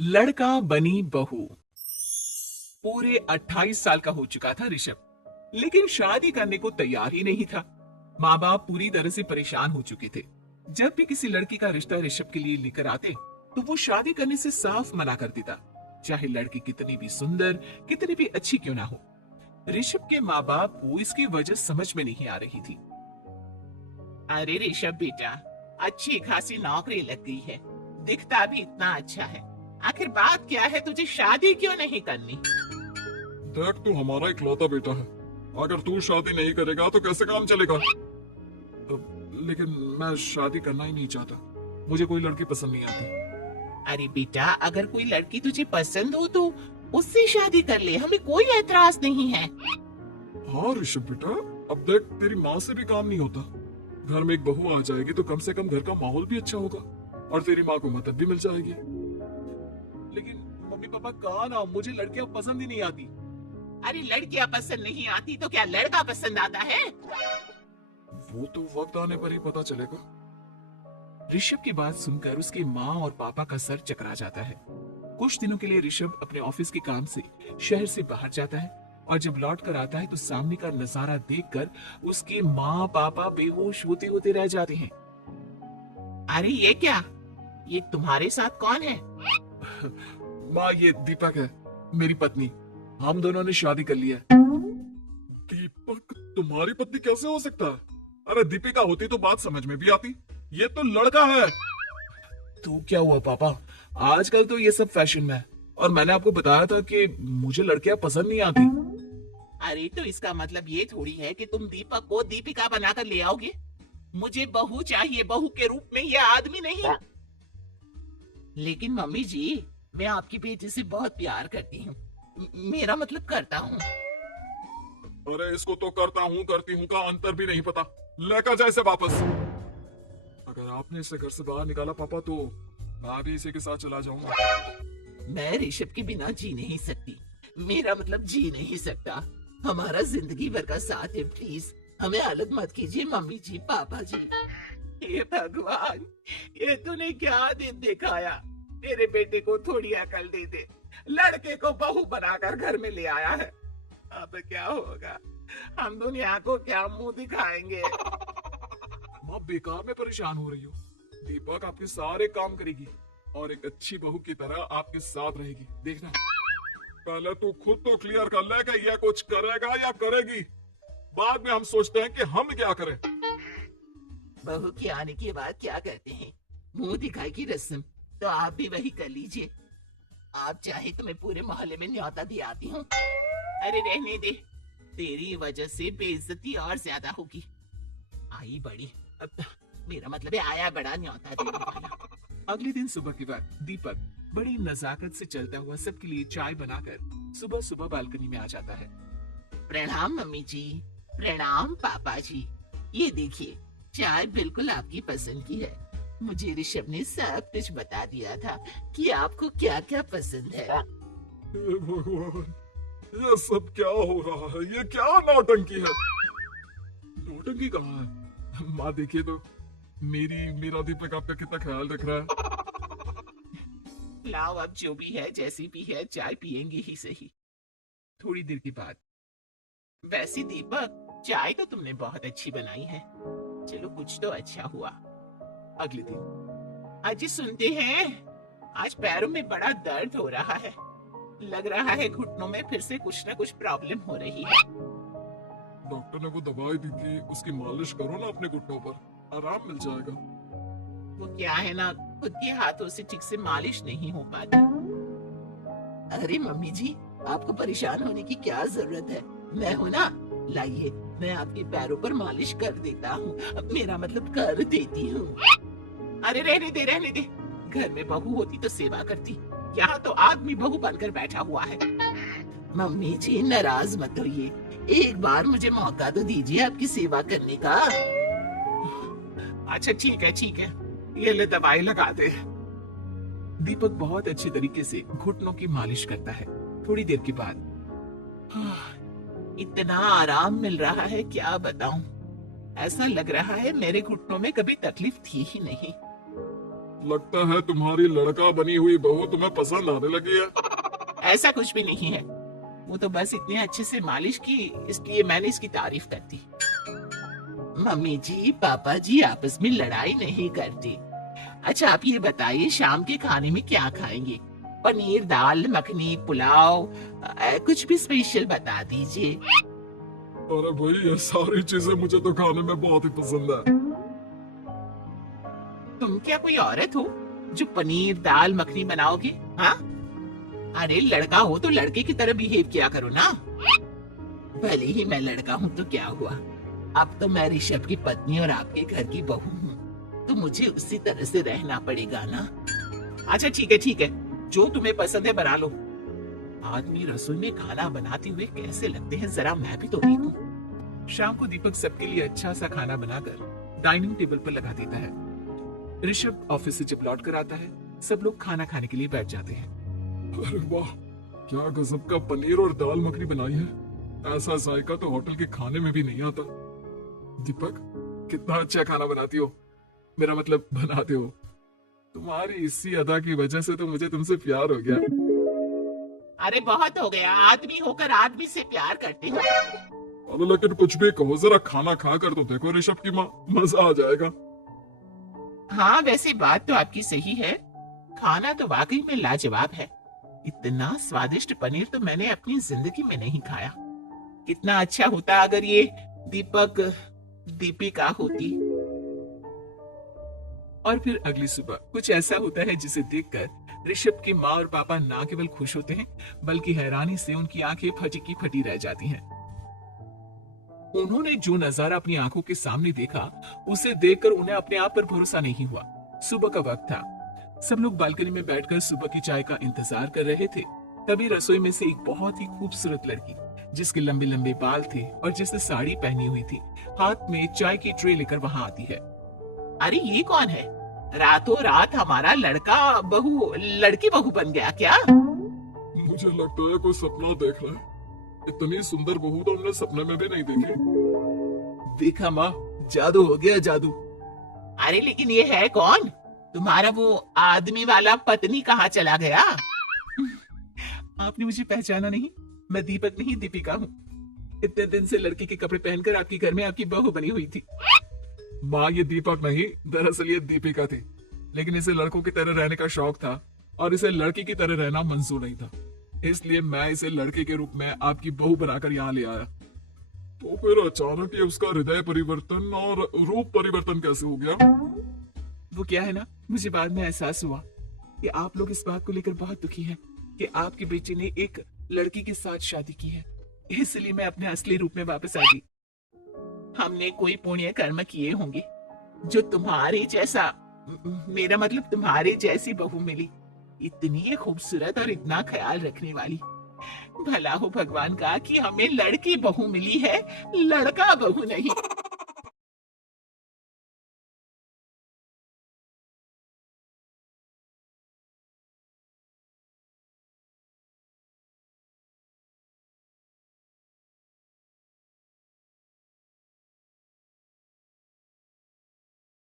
लड़का बनी बहू। पूरे 28 साल का हो चुका था ऋषभ, लेकिन शादी करने को तैयार ही नहीं था। माँ बाप पूरी तरह से परेशान हो चुके थे। जब भी किसी लड़की का रिश्ता ऋषभ के लिए लेकर आते तो वो शादी करने से साफ मना कर देता, चाहे लड़की कितनी भी सुंदर, कितनी भी अच्छी क्यों ना हो। ऋषभ के माँ बाप को इसकी वजह समझ में नहीं आ रही थी। अरे ऋषभ बेटा, अच्छी खासी नौकरी लग गई है, दिखता भी इतना अच्छा है, आखिर बात क्या है, तुझे शादी क्यों नहीं करनी? देख, तू हमारा इकलौता बेटा है। अगर तू शादी नहीं करेगा तो कैसे काम चलेगा? लेकिन मैं शादी करना ही नहीं चाहता, मुझे कोई लड़की पसंद नहीं आती। अरे बेटा, अगर कोई लड़की तुझे पसंद हो तो उससे शादी कर ले, हमें कोई एतराज नहीं है। हाँ ऋषभ बेटा, अब देख, तेरी माँ से भी काम नहीं होता। घर में एक बहू आ जाएगी तो कम से कम घर का माहौल भी अच्छा होगा और तेरी माँ को मदद भी मिल जाएगी। लेकिन मम्मी पापा कहा ना, मुझे लड़कियां पसंद ही नहीं आती। अरे लड़कियां पसंद नहीं आती तो क्या लड़का पसंद आता है? वो तो वक्त आने पर ही पता चलेगा। ऋषभ की बात सुनकर उसकी माँ और पापा का सर चकरा जाता है। कुछ दिनों के लिए ऋषभ अपने ऑफिस के काम से शहर से बाहर जाता है और जब लौट कर आता है तो सामने का नजारा देखकर उसके माँ पापा बेहोश होते होते रह जाते हैं। अरे ये क्या, ये तुम्हारे साथ कौन है? माँ, ये दीपक है, मेरी पत्नी। हम दोनों ने शादी कर लिया है। दीपक तुम्हारी पत्नी कैसे हो सकता है? अरे दीपिका होती तो बात समझ में भी आती, ये तो लड़का है। तो क्या हुआ पापा, आजकल तो ये सब फैशन में है और मैंने आपको बताया था कि मुझे लड़कियां पसंद नहीं आती। अरे तो इसका मतलब ये थोड़ी है कि तुम दीपक को दीपिका बनाकर ले आओगे। मुझे बहू चाहिए, बहू के रूप में, ये आदमी नहीं। लेकिन मम्मी जी, मैं आपकी बेटी से बहुत प्यार करती हूँ, मेरा मतलब करता हूँ। अरे इसको तो करती हूँ का अंतर भी नहीं पता। लेकर जाए इसे वापस। अगर आपने इसे घर से बाहर निकाला पापा तो मैं भी इसी के साथ चला जाऊंगा। मैं ऋषभ के बिना जी नहीं सकती, मेरा मतलब जी नहीं सकता। हमारा जिंदगी भर का साथ है, प्लीज हमें अलग मत कीजिए मम्मी जी, पापा जी। हे भगवान, ये तूने क्या दिन दिखाया। तेरे बेटे को थोड़ी अकल दे दे, लड़के को बहू बनाकर घर में ले आया है। अब क्या होगा, हम दुनिया को क्या मुंह दिखाएंगे? माँ बेकार में परेशान हो रही हो। दीपक आपके सारे काम करेगी और एक अच्छी बहू की तरह आपके साथ रहेगी, देखना। पहले तू खुद तो क्लियर कर ले कि यह कुछ करेगा या करेगी, बाद में हम सोचते हैं कि हम क्या करें। बहू के आने के बाद क्या कहते हैं, मुंह दिखाई की रस्म, तो आप भी वही कर लीजिए। आप चाहे तो मैं पूरे मोहल्ले में न्योता भी आती हूँ। अरे रहने दे, तेरी वजह से बेइज्जती और ज्यादा होगी। आई बड़ी, मेरा मतलब है आया बड़ा न्योता देने वाला। अगले दिन सुबह के वक्त दीपक बड़ी नजाकत से चलता हुआ सबके लिए चाय बनाकर सुबह सुबह बालकनी में आ जाता है। प्रणाम मम्मी जी, प्रणाम पापा जी। ये देखिए, चाय बिल्कुल आपकी पसंद की है। मुझे ऋषभ ने सब कुछ बता दिया था कि आपको क्या क्या पसंद है। हे भगवान, ये सब क्या हो रहा है? ये क्या नौटंकी है? नौटंकी कहाँ है? माँ देखिए तो, मेरा दीपक आपका कितना ख्याल रख रहा है। लाओ, अब जो भी है, जैसी भी है, चाय पियेंगे ही सही। थोड़ी देर के बाद, वैसे दीपक, चाय तो तुमने बहुत अच्छी बनाई है, चलो कुछ तो अच्छा हुआ। अगले दिन, आज सुनते हैं, आज पैरों में बड़ा दर्द हो रहा है, लग रहा है घुटनों में फिर से कुछ न कुछ प्रॉब्लम हो रही है। डॉक्टर ने वो दवाई दी थी, उसकी मालिश करो ना अपने घुटनों पर, आराम मिल जाएगा। वो क्या है ना, खुद के हाथों से ठीक से मालिश नहीं हो पाती। अरे मम्मी जी, आपको परेशान होने की क्या जरूरत है, मैं हूँ ना, लाइए मैं आपके पैरों पर मालिश कर देता हूँ, मेरा मतलब कर देती हूँ। अरे रहने दे, रहने दे, घर में बहू होती तो सेवा करती, यहाँ तो आदमी बहू बनकर बैठा हुआ है। मम्मी जी नाराज मत होइए, एक बार मुझे मौका तो दीजिए आपकी सेवा करने का। अच्छा ठीक है ठीक है, ये ले दवाई लगा दे। दीपक बहुत अच्छे तरीके से घुटनों की मालिश करता है। थोड़ी देर के बाद, इतना आराम मिल रहा है क्या बताऊं, ऐसा लग रहा है मेरे घुटनों में कभी तकलीफ थी ही नहीं। लगता है तुम्हारी लड़का बनी हुई बहू तुम्हें पसंद आने लगी है। ऐसा कुछ भी नहीं है, वो तो बस इतने अच्छे से मालिश की इसलिए मैंने इसकी तारीफ कर दी। मम्मी जी पापा जी आपस में लड़ाई नहीं करते। अच्छा आप ये बताइए शाम के खाने में क्या खाएंगे? पनीर दाल मखनी पुलाव कुछ भी स्पेशल बता दीजिए। अरे भाई ये सारी चीजें मुझे तो खाने में बहुत ही पसंद है। तुम क्या कोई औरत हो जो पनीर दाल मखनी बनाओगे? हाँ, अरे लड़का हो तो लड़के की तरह बिहेव किया करो ना। भले ही मैं लड़का हूँ तो क्या हुआ, अब तो मैं ऋषभ की पत्नी और आपके घर की बहू हूँ, तो मुझे उसी तरह से रहना पड़ेगा ना। अच्छा ठीक है, जो तुम्हें पसंद है बना लो। आदमी रसोई में खाना बनाते हुए कैसे लगते हैं जरा मैं भी तो देखूं। शाम को दीपक सबके लिए अच्छा सा खाना बनाकर डाइनिंग टेबल पर लगा देता है। ऋषभ ऑफिस से जब लौट कर आता है, सब लोग खाना खाने के लिए बैठ जाते हैं। अरे वाह, क्या गजब का पनीर और दाल मखनी बनाई है। ऐसा जायका तो होटल के खाने में भी नहीं आता। दीपक, कितना अच्छा खाना बनाती हो, मेरा मतलब बनाते हो। तुम्हारी इसी अदा की वजह से तो मुझे तुमसे प्यार हो गया। अरे बहुत हो गया, आदमी होकर आदमी से प्यार करते हो। अरे लेकिन कुछ भी कहो, जरा खाना खा कर तो देखो ऋषभ की माँ, मजा आ जाएगा। हाँ वैसे बात तो आपकी सही है, खाना तो वाकई में लाजवाब है। इतना स्वादिष्ट पनीर तो मैंने अपनी जिंदगी में नहीं खाया। कितना अच्छा होता अगर ये दीपक दीपिका होती। और फिर अगली सुबह कुछ ऐसा होता है जिसे देखकर ऋषभ की माँ और पापा ना केवल खुश होते हैं बल्कि हैरानी से उनकी आंखें फटी की फटी रह जाती हैं। उन्होंने जो नजारा अपनी आंखों के सामने देखा उसे देखकर उन्हें अपने आप पर भरोसा नहीं हुआ। सुबह का वक्त था, सब लोग बालकनी में बैठकर सुबह की चाय का इंतजार कर रहे थे। तभी रसोई में से एक बहुत ही खूबसूरत लड़की जिसके लंबे लंबे बाल थे और जिसने साड़ी पहनी हुई थी, हाथ में चाय की ट्रे लेकर वहां आती है। अरे ये कौन है? रातों रात हमारा लड़की बहू बन गया क्या? मुझे लगता है कोई सपना देख रहा है। इतनी सुंदर बहू तो हमने सपने में भी नहीं देखी। देखा माँ, जादू हो गया जादू। अरे लेकिन ये है कौन? तुम्हारा वो आदमी वाला पत्नी कहाँ चला गया? आपने मुझे पहचाना नहीं? मैं दीपक नहीं दीपिका हूँ। इतने दिन से लड़की के कपड़े पहनकर आपके घर में आपकी बहू बनी हुई थी। माँ ये दीपक नहीं, दरअसल ये दीपिका थी, लेकिन इसे लड़कों की तरह रहने का शौक था और इसे लड़की की तरह रहना मंजूर नहीं था, इसलिए मैं इसे लड़के के रूप में आपकी बहू बनाकर यहाँ ले आया। तो फिर अचानक ये उसका हृदय परिवर्तन और रूप परिवर्तन कैसे हो गया? वो क्या है ना, मुझे बाद में एहसास हुआ कि आप लोग इस बात को लेकर बहुत दुखी हैं कि आपके बेटे ने एक लड़की के साथ शादी की है, इसलिए मैं अपने असली रूप में वापस आ गई। हमने कोई पुण्य कर्म किए होंगे जो तुम्हारे जैसा, मेरा मतलब तुम्हारे जैसी बहू मिली, इतनी खूबसूरत और इतना ख्याल रखने वाली। भला हो भगवान का कि हमें लड़की बहू मिली है, लड़का बहू नहीं।